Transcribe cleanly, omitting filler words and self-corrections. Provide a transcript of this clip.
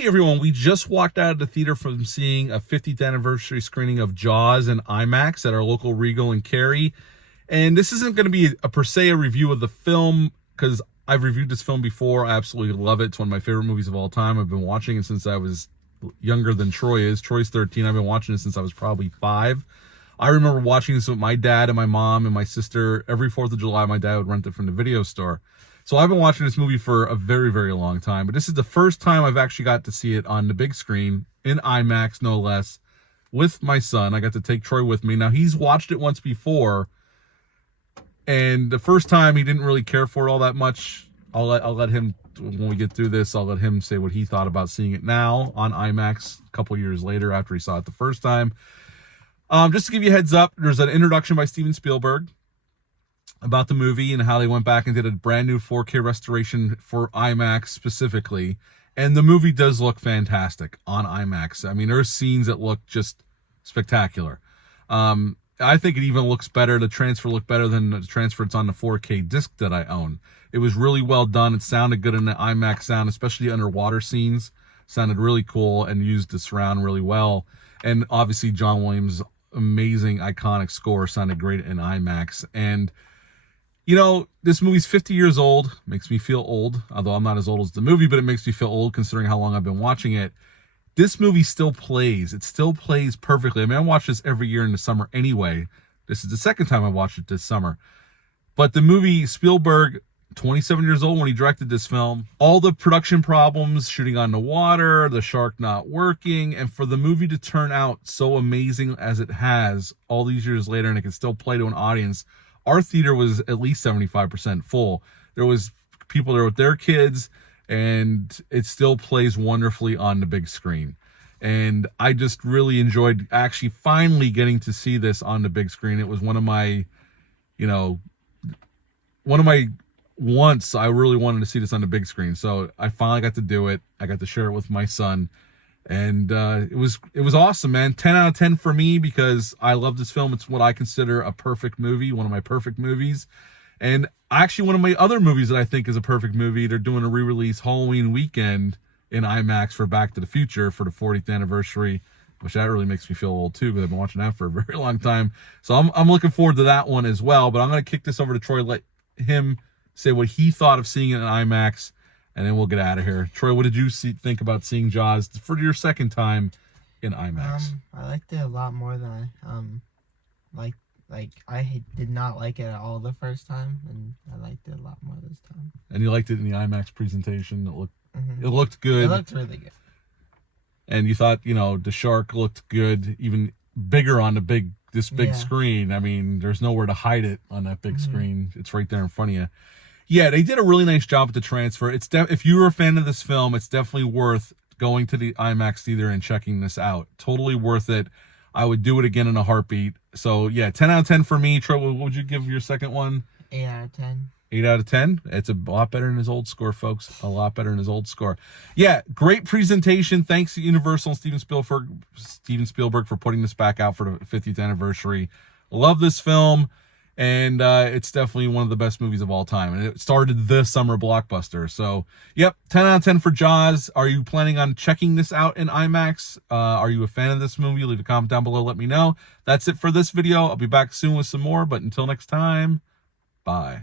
Hey everyone, we just walked out of the theater from seeing a 50th anniversary screening of Jaws in IMAX at our local Regal in Cary. And this isn't going to be a per se a review of the film, because I've reviewed this film before. I absolutely love it. It's one of my favorite movies of all time. I've been watching it since I was younger than Troy is. Troy's 13. I've been watching it since I was probably 5. I remember watching this with my dad and my mom and my sister. Every 4th of July, my dad would rent it from the video store. So I've been watching this movie for a very, very long time. But this is the first time I've actually got to see it on the big screen, in IMAX, no less, with my son. I got to take Troy with me. Now, he's watched it once before, and the first time he didn't really care for it all that much. I'll let him, when we get through this, I'll let him say what he thought about seeing it now on IMAX a couple years later after he saw it the first time. Just to give you a heads up, there's an introduction by Steven Spielberg about the movie and how they went back and did a brand new 4K restoration for IMAX specifically. And the movie does look fantastic on IMAX. I mean, there's scenes that look just spectacular. I think it even looks better. The transfer looked better than the transfer it's on the 4K disc that I own. It was really well done. It sounded good in the IMAX sound, especially the underwater scenes. Sounded really cool and used the surround really well. And obviously John Williams' amazing, iconic score sounded great in IMAX. And you know, this movie's 50 years old. Makes me feel old, although I'm not as old as the movie, but it makes me feel old considering how long I've been watching it. This movie still plays. It still plays perfectly. I mean, I watch this every year in the summer anyway. This is the second time I watched it this summer. But the movie, Spielberg, 27 years old when he directed this film, all the production problems, shooting on the water, the shark not working, and for the movie to turn out so amazing as it has all these years later, and it can still play to an audience. Our theater was at least 75% full. There was people there with their kids, and it still plays wonderfully on the big screen. And I just really enjoyed actually finally getting to see this on the big screen. It was one of my wants. I really wanted to see this on the big screen. So I finally got to do it. I got to share it with my son. And it was awesome, man. 10 out of 10 for me, because I love this film. It's what I consider a perfect movie, one of my perfect movies. And actually one of my other movies that I think is a perfect movie, they're doing a re-release Halloween weekend in IMAX for Back to the Future for the 40th anniversary, which that really makes me feel old too, because I've been watching that for a very long time. So I'm looking forward to that one as well. But I'm going to kick this over to Troy, let him say what he thought of seeing it in IMAX, and then we'll get out of here. Troy, what did you think about seeing Jaws for your second time in IMAX? I liked it a lot more than I did not like it at all the first time, and I liked it a lot more this time. And you liked it in the IMAX presentation. It looked good. It looked really good. And you thought, the shark looked good, even bigger on this big screen. I mean, there's nowhere to hide it on that big screen. It's right there in front of you. Yeah, they did a really nice job with the transfer. If you were a fan of this film, it's definitely worth going to the IMAX theater and checking this out. Totally worth it. I would do it again in a heartbeat. So, yeah, 10 out of 10 for me. Troy, what would you give your second one? 8 out of 10. 8 out of 10? It's a lot better than his old score, folks. A lot better than his old score. Yeah, great presentation. Thanks to Universal and Steven Spielberg for putting this back out for the 50th anniversary. Love this film. And it's definitely one of the best movies of all time. And it started the summer blockbuster. So, yep, 10 out of 10 for Jaws. Are you planning on checking this out in IMAX? Are you a fan of this movie? Leave a comment down below. Let me know. That's it for this video. I'll be back soon with some more. But until next time, bye.